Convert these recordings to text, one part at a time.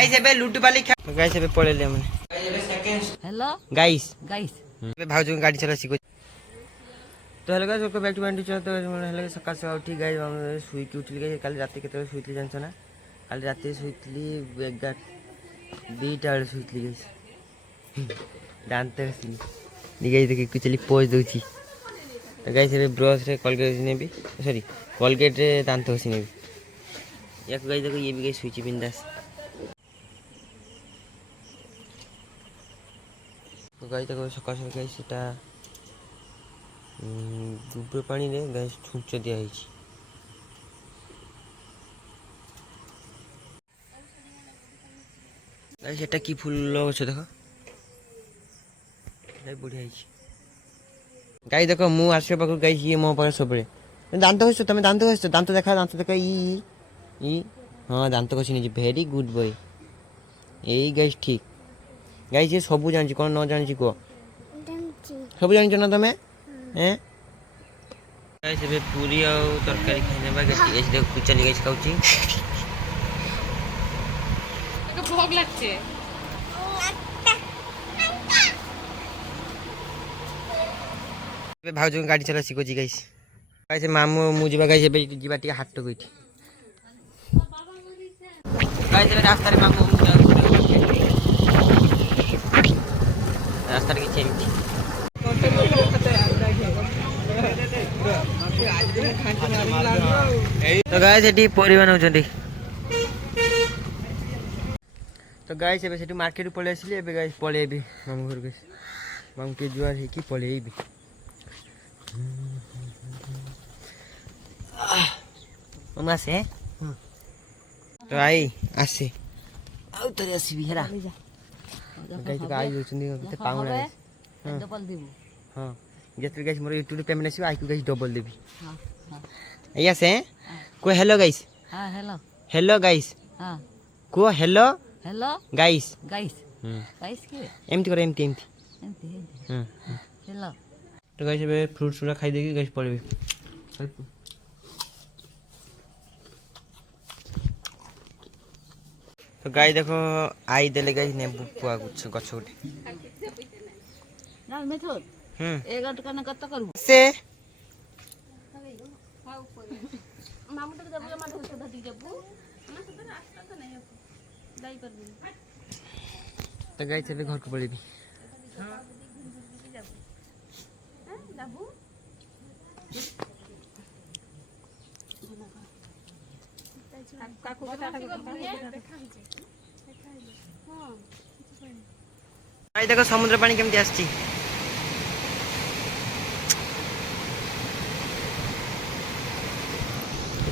Guys एबे ludo बाली guys एबे पळेले माने गाइस एबे सेकंड हेलो गाइस गाइस एबे भाउजो गाड़ी चला सिको तो hello guys welcome back to my channel. तो हेलो सकाळ सकाळ उठी गाइस हम सुई की उठली गाइस काल रात केते सुईतली जानछ ना काल रात सुईतली 11 2टा बेले सुईतली गाइस दांत हसली दिगाई देखि कुचली पोज दोची तो गाइस एबे ब्रश रे कोलगेट नेबी सॉरी कोलगेट रे दांत हसी नेबी एक गाइस देखो ये भी गाइस सुईची बिंदास। तो गाइस देखो सकाळ सकाळ गाइस सेटा गुब्बर पानी रे गाइस छुंच दिया हिची गाइस एटा की फूल गछ देखो ए बढ़िया हिची गाइस देखो मु आसे पाखु गाइस ये मो पाखे सबले दांत हस तमे दांत देखा ई हां दांत कसी नि वेरी गुड बॉय एई गाइस ठीक गाइस ये सब जानची कोन न जानची को सब जानछ ना तमे हैं गाइस एबे पूरी आ तरकारी खाने बा गाइस देखो चली गाइस खाउची तो भोग लागছে एबे भाउजो गाड़ी चला सिको जी गाइस गाइस मामू मु जीवा गाइस एबे जीवा टी हाट तो गइठी गाइस एबे रास्ता रे मामू रास्ता रे की चेंज तो गाइस एटी परिवार होचंदी तो गाइस एबे सेठी मार्केट पळे आसिले एबे गाइस पळे एबे मामू घर गाइस मामू के जुआर हे की पळे एबे मामा से तो आई आसे आउ तरी आसीबी हेरा गाइस का आई होचंदी ते पाउना डबल देबो हां जेतरे गाइस मोर यूट्यूब पेमेंट आसी आई को गाइस डबल देबी हां हां आइया से को हेलो गाइस हां हेलो गाइस हां को हेलो गाइस गाइस गाइस के एमती करे एमती हेलो तो गाइस एबे फ्रूट्स पूरा खाई देगी गाइस पड़बे तो गाइस देखो आई देले गाइस नेबू पुआ कुछ गछ उठे ना मेथड एगा टका कत करबो से मामू तो देबो मां धोतो धटी देबो ना तो रास्ता तो नहीं दाई कर दे तो गाइस एबे घर को पड़बी हां जाबू काकू का हां आई देखो समुद्र पानी केमती आछी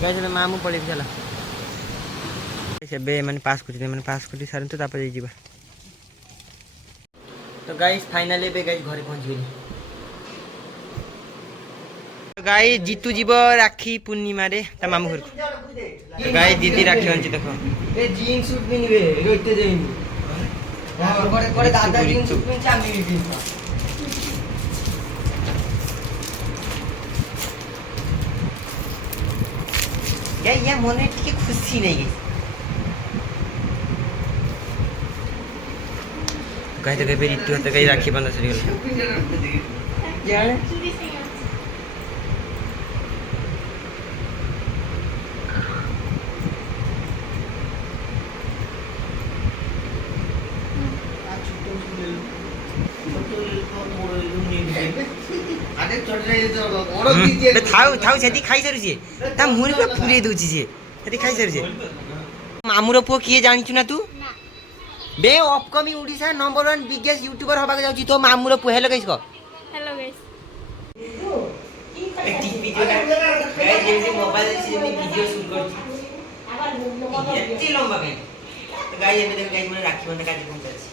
गाइस एबे मामू पड़ी चला एबे माने पास करती सारन तो तापर जीवा तो गाइस फाइनली बे गाइस घरे पहुंच गेली तो गाइस जीतू जीव राखी पूर्णिमा रे ता मामू घर तो गाइस दीदी राखी आनची देखो ए जीन्स सूट पिनबे रोइते जाइनी करे करे दादा जीन्स सूट पिन चांदी पिन ये मने टिके खुशी नहीं गई गाइस तो कभी रितु तो कहीं राखी बंधा सरी गल थाउ सेठी खाई सरी जे ता मुरी पे पुरे दोची जे सेठी खाई सरी जे मामुर पो किए जानिछु ना तू बे upcoming Odisha number 1 biggest YouTuber होबा जाउची तो मामुर पो हेलो गाइस को हेलो गाइस एक वीडियो ना गाइस जेमती मोबाइल से जेमती वीडियो शूट करची एत्ती लंबा गाइस तो गाइस एमे देखो गाइस मोर राखी बंधा कार्यक्रम करची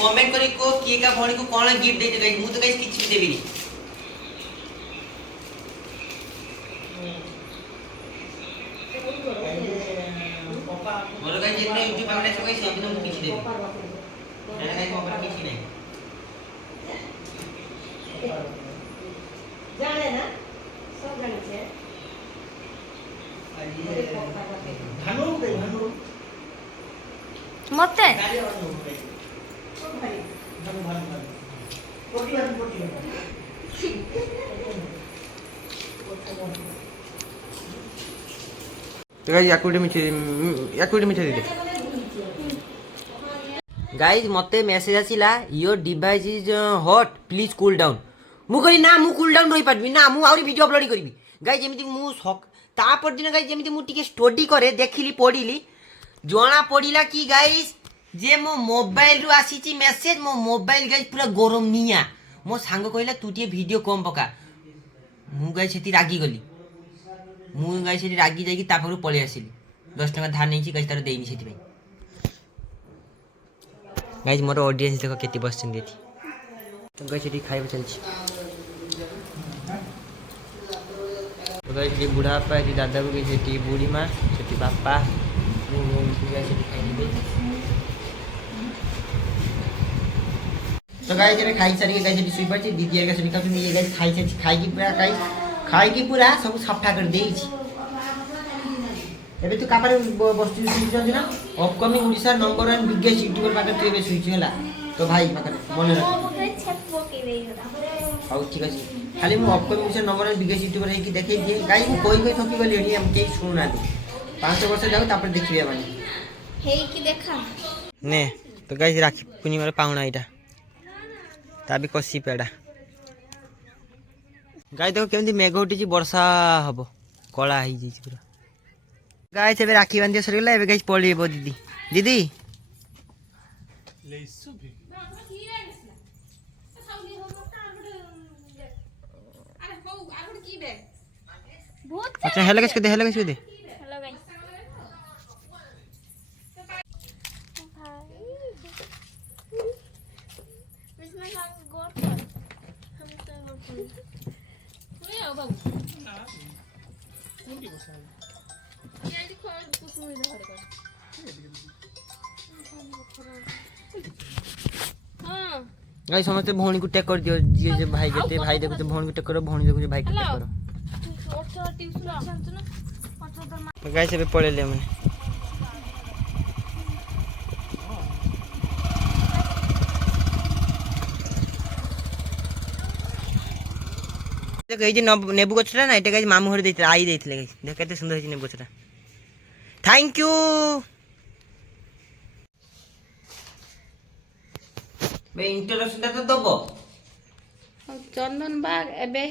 कमेंट करी को किए का भणी को कोन गिफ्ट देते गाइस मु तो गाइस किछ भी देबिनी मोर गाइस जितने यूट्यूब पे से गाइस सेदिन मु किछ देबी ना गाइस मोर पर किछ नहीं जाने ना सब जाने छे भानु दे भानु मते तो गाइस याकुडी मिठे दे गाइस मते मेसेज आसिला your device is hot please cool down मु कहि ना मु कूल डाउन रही पारबी ना मु आउरी वीडियो अपलोड करबी गाइस जेमिति मु ता पर दिन गाइस जेमिति मु टिके स्टडी करे देखिली पढिली जणा पडिला कि गाइस जे मो मोबाइल रु आसीची मेसेज मो मोबाइल गाइस पूरा गरम निया मो सांग कहला तू टिके वीडियो कम पका मु गाइस सेति रागी गली मु गाइस सेति रागी जाई कि तापरु पळे आसिली 10 टका धार नेछि गाइस तार देइनी सेति भाई गाइस मोर ऑडियंस देखो केति बसछन देथि तो गाइस सेति खाइबा चलछि तो गाइस ये बुढ़ा पा ये दादा को सेति बूढ़ी मां सेति बापा मु गाइस सेति खाइबे तो गाइस ये खाइ सारी गाइस सेति सुई पड़छि दीदी का सेति खाइ ये गाइस खाइ की पूरा गाइस खाइ की पूरा सब सफा कर देछि एबे तू कापारे बस्तु सुई ना upcoming Odisha number 1 biggest YouTuber पाकर तू एबे सुई होला तो भाई पाकर मन हाउ ठीक अछि खाली मु upcoming Odisha number 1 biggest YouTuber है कि देखे दिए गाइस मु कोई थकी गलेनी हम के सुना दे 5 वर्ष जाऊ तापर देखिबे भाई हे की देखा ने तो गाइस राखी पुनी मारे पाउना इटा ताबी कसी पेडा गाय देखो केमती मेघ उठी वर्षा हम कला हो पूरा गाय से राखी बांधिया सरगला ए गाय पड़ब दीदी दीदी अच्छा हेलो किसको दे हेलो किसको दे हेलो गाइस इसमें गोट हम तो नहीं आओ बाबू ये दी खोल कुछ नहीं धर कर हां गाय समस्त भौणी को टेक कर दियो जे भाई केते भाई देखो भौणी को टेक करो भौणी देखो भाई को टेक करो ट्यूशन आछन ना तो गाय से पड़े ले मैंने देखो ये नेबू गछटा ना एटा गाइस मामू घर देते आई देथिले गाइस देख केते सुंदर है नेबू गछटा थैंक यू बे इंट्रोडक्शन तो दबो चंदन बाग एबे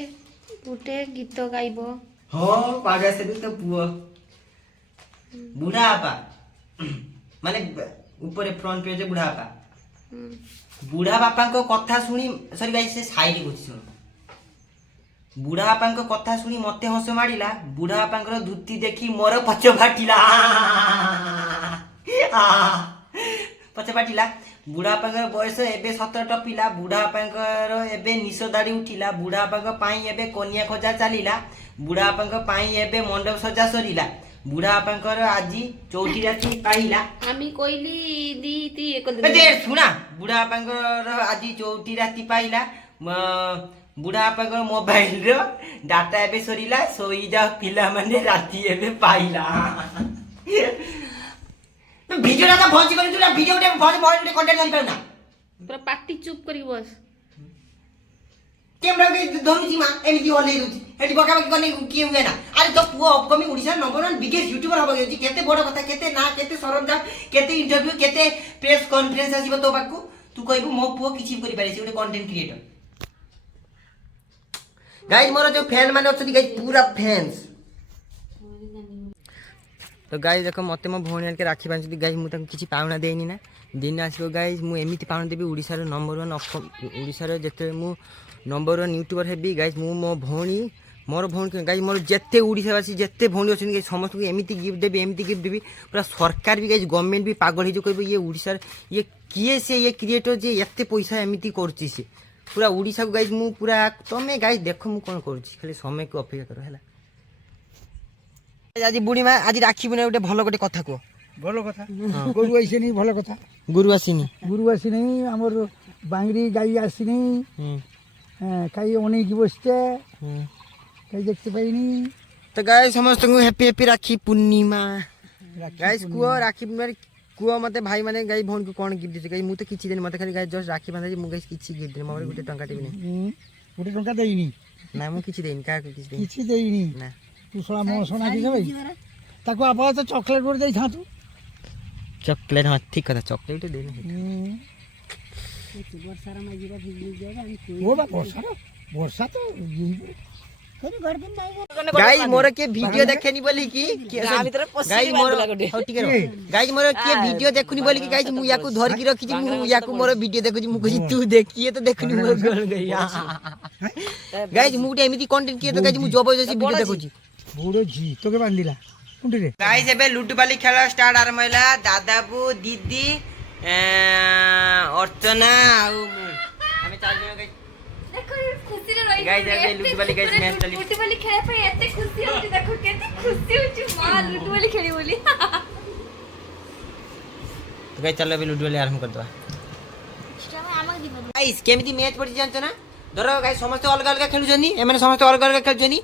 गुटे गीत गाइबो हो पागा से तो पुओ बुढ़ा आपा माने ऊपर फ्रंट पेज बुढ़ा आपा बुढ़ा बापा को कथा सुनी सॉरी गाइस से साइड को सुन बुढ़ा बापा को कथा सुनी मते हस मारिला बुढ़ा बापा धुती देखी मोर पछ फाटिला पछ फाटिला बुढ़ा बापा बयस एबे 17 टपिला बुढ़ा बापा एबे निश दाड़ी उठिला बुढ़ा बापा पाई एबे कन्या खोजा चलिला बुढ़ा बापा पाई एबे मंडप सजा सरिला बुढ़ा बापा आज चौथी राति पाइला आमी कोइली दी ती एक ए सुना बुढ़ा बापा आज चौथी राति पाइला बुढ़ा बापा मोबाइल रो डाटा एबे सरिला सोई जा पिला माने राति एबे पाइला वीडियो ना भौजी कर तू ना वीडियो उठे भौजी मोबाइल कंटेंट कर ना पूरा पार्टी चुप करी बस कैमरा के धरुची मा एमिति होले रुची एटी बकाबकी करने की हुए ना अरे तो पुओ upcoming Odisha number 1 biggest YouTuber होबे जी केते बड़ कथा केते ना केते सरमजाम केते इंटरव्यू केते प्रेस कॉन्फ्रेंस आसीबो तो बाकू तू कहबो मो पुओ किछि करि पारे से ओटे कंटेंट क्रिएटर गाइस मोर जो फैन माने अछि गाइस पूरा फैंस तो गाइस देखो मते मो भौणी के राखी बांधी गाइस मु तक किछि पावना देनी ना दिन आसीबो गाइस मु एमिति पावना देबी ओडिसा रो नंबर 1 ओडिसा रो जते मु नंबर 1 यूट्यूबर हेबी गाइस मु मो भौणी मोर भौणी गाई मोर जिते ओडावासी जिते भौणी अच्छे गाई समस्त को एमती गिफ्ट देवी पूरा सरकार भी गाई गवर्नमेंट भी पागल हो कह ये ओडार ये किए से ये क्रिएटर जे एत पैसा एमती कर पूरा ओडिशा को गाई मु पूरा तमें गाई देख मु कौन कर खाली समय को अपेक्षा कर है आज बुढ़ी माँ आज राखी बुना गोटे भल गोटे कथा कह ଭଲ କଥା ଗରୁ ଆସିନି ଭଲ କଥା गुरु आसीनी ଗୁରୁ ଆସିନି ଆମର ବାଙ୍ଗରି ଗାଈ ଆସିନି ଗାଈ ଅନେଇକି ବସିଛେ ଗାଈ ଦେଖତେ ପାଇନି तो गाय समस्त को हैप्पी हैप्पी राखी पूर्णिमा गाइस कुओ राखी पूर्णिमा कुओ मते भाई माने गाई भौन को कौन गिफ्ट देते गाई मु तो किछि दिन मते खाली गाय जस्ट राखी बांधा मु गाइस किछि गिफ्ट दे मोर गुटे टंका टेबनी ଗୋଟେ ଟଙ୍କା ଦେଇନି ना मु किछि देइन का को किछि देइन କିଛି ଦେଇନି ना ତୁ ଶଳା ମୋ सोना କିଛି ଭାଇ ତାକୁ ଆପଣ ତ ଚକଲେଟ୍ ଗୋଟେ ଦେଇଥାନ୍ତୁ चॉकलेट हां ठीक कथा चॉकलेट देइन ଓ ବା ବର୍ଷା ତ गाई मोर के वीडियो देखेनी बोली की गाई मोर हो ठीक है गाई मोर के वीडियो देखुनी बोली की गाई मु याकू धर की रखी मु याकू मोर वीडियो देखु मु कहि तू देखिए तो देखुनी मोर गल गई गाई मु एमिति कंटेंट किए तो गाई मु जबरदस्ती वीडियो देखु ବୁଢ଼ ଝି ତୋକେ ବାନ୍ଧିଲା ମୁଣ୍ଡରେ गाइस एबे लुडु बाली खेला स्टार्ट आरंभ होला दादाबू दीदी अर्चना आउ हमें चार जन गाइस देखो ये खुशी रे रही गाइस एबे लुडु बाली गाइस मैच चली लुडु वाली खेले पे एते खुशी होती देखो केते खुशी होची मां लुडु वाली खेली बोली तो गाइस चलो अबे लुडु बाली आरंभ कर दवा गाइस केमिति मैच पड़ी जानछ ना धरो गाइस समस्त अलग अलग खेलु जनी एमने समस्त अलग अलग खेलु जनी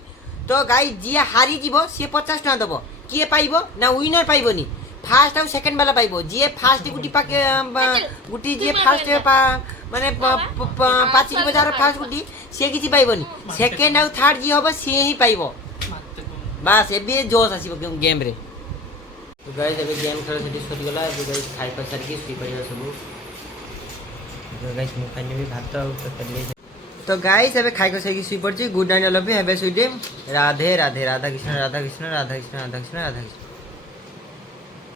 तो गाइस जी हारी जीवो से 50 टका दबो किए पाइबो ना विनर पाइबोनी फास्ट और सेकंड वाला पाइबो जी फास्ट गुटी पाके गुटी जी फास्ट माने पाची की बाजार फास्ट गुटी से किछि पाइबोनी सेकंड और थर्ड जी होबो से ही पाइबो बस एबे जोश आसीबो गेम रे तो गाइस एबे गेम खेल सेठी सरी गला एबे गाइस खाइ पछार की सुई पड़िया सब तो गाइस मु खाने भी भात और तकली तो गाइस एबे खाइ को सही सुई पड़ची good night love you have a sweet Radhe Radhe Radha Krishna Radha Krishna Radha Krishna Radha Krishna Radha Krishna